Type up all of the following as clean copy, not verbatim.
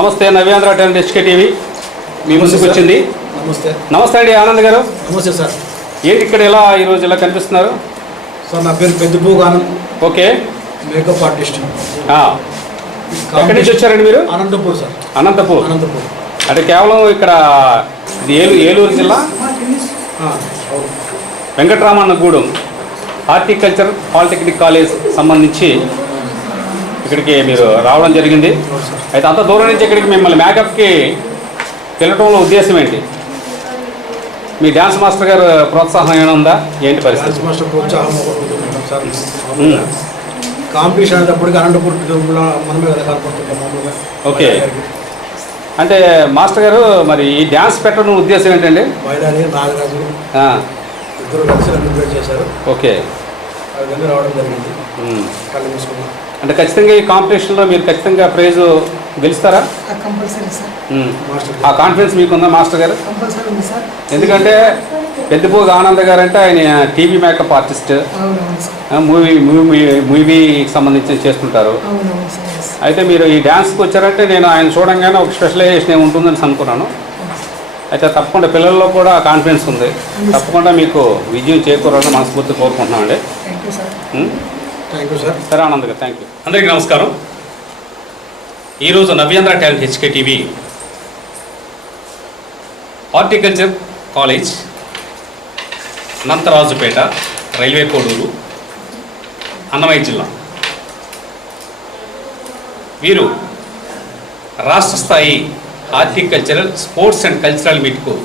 నమస్తే నవ్యాంధ్ర talent HK TV మీ ముందుకు వచ్చింది. నమస్తే. నమస్తే అండి ఆనంద్ గారు. నమస్తే సార్. ఏంటి ఇక్కడ ఇలా ఈరోజు ఇలా కనిపిస్తున్నారు? సార్ నా పేరు Peddapugu Anand. Okay, makeup artist. ఎక్కడి నుంచి వచ్చారండి మీరు? అనంతపూర్ సార్. అనంతపూర్. అంటే కేవలం ఇక్కడ ఇది ఏలూరు జిల్లా వెంకటరామన్నగూడెం హార్టికల్చర్ పాలిటెక్నిక్ కాలేజ్ సంబంధించి ఇక్కడికి మీరు రావడం జరిగింది. అయితే అంత దూరం నుంచి ఇక్కడికి మిమ్మల్ని మేకప్కి వెళ్ళటంలో ఉద్దేశం ఏంటి? మీ డ్యాన్స్ మాస్టర్ గారు ప్రోత్సాహం ఏమైనా ఉందా? ఏంటి పరిస్థితి? డ్యాన్స్ మాస్టర్ ప్రోత్సాహం సార్. కాంపిటీషన్ అనేటప్పటికి అనంతపూర్ మనమే కదా కనపడుతుంటాం మామూలుగా. ఓకే, అంటే మాస్టర్ గారు మరి ఈ డ్యాన్స్ పెట్టడం ఉద్దేశం ఏంటండి? మైదాని నాగరాజు ఇద్దరు కలిసి రిప్రజెంట్ చేశారు. ఓకే, ఆ విధంగా రావడం జరిగింది. కళ్ళు మూసుకున్నాం. అంటే ఖచ్చితంగా ఈ కాంపిటీషన్లో మీరు ఖచ్చితంగా ప్రైజ్ గెలుస్తారా? Compulsory sir. ఆ కాన్ఫిడెన్స్ మీకుందా మాస్టర్ గారు? కంపల్సరీ ఉంది సార్. ఎందుకంటే పెద్దపూగు ఆనంద్ గారు అంటే ఆయన టీవీ మేకప్ ఆర్టిస్ట్, మూవీకి సంబంధించి చేస్తుంటారు. అయితే మీరు ఈ డ్యాన్స్కి వచ్చారంటే నేను ఆయన చూడంగానే ఒక స్పెషలైజేషన్ ఏమి ఉంటుందని అనుకున్నాను. అయితే తప్పకుండా పిల్లల్లో కూడా కాన్ఫిడెన్స్ ఉంది. తప్పకుండా మీకు విజయం చేకూరాలని మనస్ఫూర్తి కోరుకుంటున్నామండి. సరే ఆనంద్ గారు, థ్యాంక్ యూ. అందరికీ నమస్కారం. ఈరోజు Navyandhra talent HK TV horticulture college Anantharajupeta, railway Koduru, Annamayya జిల్లా వీరు రాష్ట్ర స్థాయి హార్టికల్చరల్ స్పోర్ట్స్ అండ్ కల్చరల్ మీట్కు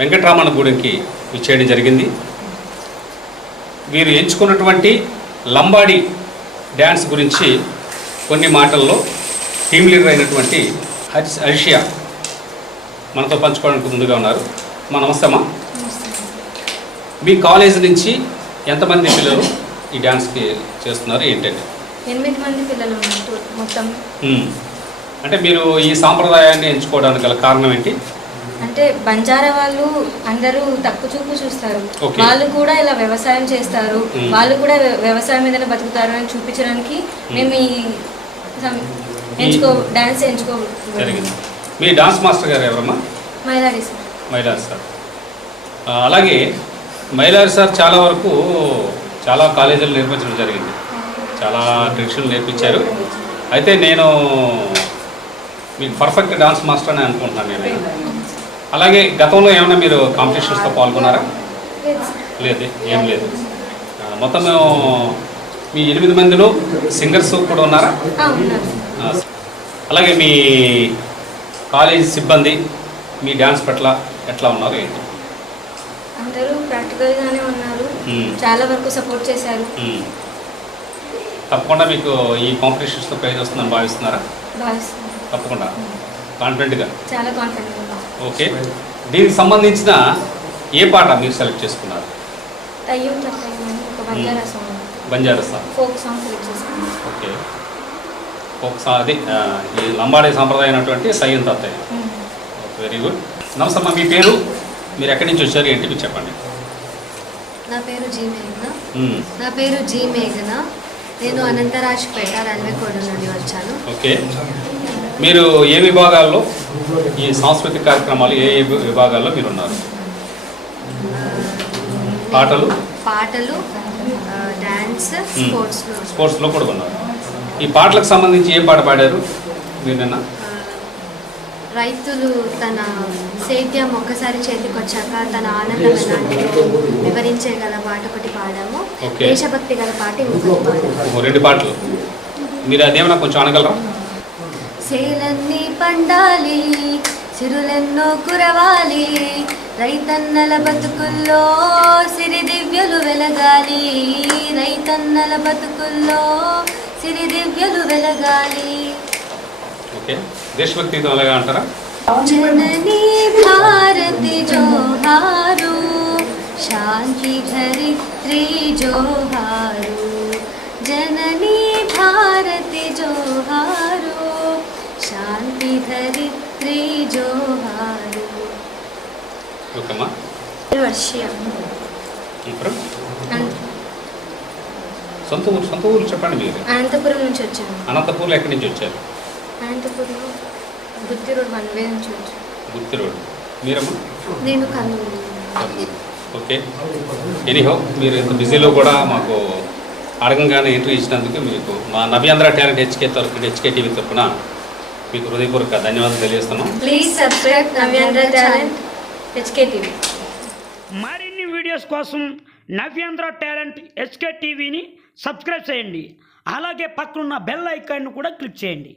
వెంకటరామన్నగూడెంకి విచ్చేయడం జరిగింది. వీరు ఎంచుకున్నటువంటి లంబాడి డ్యాన్స్ గురించి కొన్ని మాటల్లో టీమ్ లీడర్ అయినటువంటి హర్షియా మనతో పంచుకోవడానికి ముందుగా ఉన్నారు. నమస్తే అమ్మా. మీ కాలేజ్ నుంచి ఎంతమంది పిల్లలు ఈ డ్యాన్స్కి చేస్తున్నారు ఏంటండి? 8 మంది పిల్లలు ఉన్నారు మొత్తం. అంటే మీరు ఈ సాంప్రదాయాన్ని ఎంచుకోవడానికి గల కారణం ఏంటి? అంటే బంజారా వాళ్ళు అందరూ తక్కువ చూపు చూస్తారు. వాళ్ళు కూడా ఇలా వ్యవసాయం చేస్తారు, వాళ్ళు కూడా వ్యవసాయం మీదనే బతుకుతారు అని చూపించడానికి మేము ఈ డాన్స్ ఎంచుకో జరిగింది. మీ డాన్స్ మాస్టర్ గారు ఎవరమ్మా? మైలారి సార్. మైలారి సార్. అలాగే మైలారి సార్ చాలా వరకు చాలా కాలేజీలు నేర్పించడం జరిగింది, చాలా ట్రెడిషనల్ నేర్పించారు. అయితే నేను మీకు పర్ఫెక్ట్ డాన్స్ మాస్టర్ అని అనుకుంటున్నాను నేను. అలాగే గతంలో ఏమైనా మీరు కాంపిటీషన్స్తో పాల్గొన్నారా? లేదు, ఏం లేదు. మొత్తం మీ 8 మందిలో సింగర్స్ కూడా ఉన్నారా? అలాగే మీ కాలేజ్ సిబ్బంది మీ డ్యాన్స్ పట్ల ఎట్లా ఉన్నారు ఏంటి? అందరూ ప్రాక్టికల్గానే ఉన్నారు, చాలా వరకు సపోర్ట్ చేశారు. తప్పకుండా మీకు ఈ కాంపిటీషన్స్తో ప్రైజ్ వస్తుందని భావిస్తున్నారా? తప్పకుండా కాన్ఫిడెంట్గా? చాలా కాన్ఫిడెంట్గా. ఓకే, దీనికి సంబంధించిన ఏ పాట మీరు సెలెక్ట్ చేసుకున్నారు? Banjara song, folk song select చేసుకున్నాను. Okay, folk song. అది ఈ లంబాడీ సాంప్రదాయం అయినటువంటి సయ్యం తత్తయ్య. Very good. నమస్తే అమ్మా, మీ పేరు, మీరు ఎక్కడి నుంచి వచ్చారు ఏంటి మీరు చెప్పండి. నా పేరు జీ మేఘన. నేను అనంతరాజుపేట, రైల్వే కోడూరు నుండి వచ్చాను. ఓకే, మీరు ఏ విభాగాల్లో ఈ సాంస్కృతిక కార్యక్రమాలు ఏ విభాగాల్లో మీరు ఉన్నారు? పాటలు, డాన్స్, స్పోర్ట్స్లో కూడా ఉన్నారు. ఈ పాటలకు సంబంధించి ఏ పాట పాడారు మీరు నిన్న? రైతులు తన సేద్యం ఒక్కసారి చేతికొచ్చాక తన ఆనందం ఎలాంటిదో వివరించే గల పాట ఒకటి పాడాము. దేశభక్తి గల పాట ఇంకొకటి పాడాము. 2 పాటలు. మీరు అదేమన్నా కొంచెం అనగలరా? సేలన్నీ పండాలి, సిరులెన్నో కురవాలి, రైతన్నల బతుకుల్లో సిరి దివ్యలు వెలగాలి, రైతన్నల బతుకుల్లో సిరి దివ్యలు వెలగాలి. ఓకే, దేశభక్తి అలాగా అంటారా? జననీ భారతి జోహారు, శాంతి ధరిత్రి జోహారు, జననీ భారతి జోహారు, శాంతి ధరిత్రి జోహారు. ఓకేమ్మా. సొంత ఊరు చెప్పండి మీరు. అనంతపురం నుంచి వచ్చాను. అనంతపూర్లో ఎక్కడి నుంచి వచ్చారు? అనంతపురం గుత్తి రోడ్ 1 వే నుంచి వచ్చి. గుత్తి రోడ్. మీరమ్మా? నేను కర్నూలు. కర్నూలు. ఓకే. ఎనీహో మీరు ఇంత బిజీలో కూడా మాకు అడగంగానే ఎంట్రీ ఇచ్చినందుకు మీకు మా నవ్యాంధ్ర టాలెంట్ హెచ్కే టీవీ తరఫున మీకు హృదయపూర్వక ధన్యవాదాలు తెలియజేస్తున్నాం. Please subscribe Navyandhra talent HK TV. మరిన్ని వీడియోస్ కోసం నవ్యాంధ్ర టాలెంట్ హెచ్కే టీవీని సబ్స్క్రైబ్ చేయండి. అలాగే పక్కనున్న బెల్ ఐకాన్ను కూడా క్లిక్ చేయండి.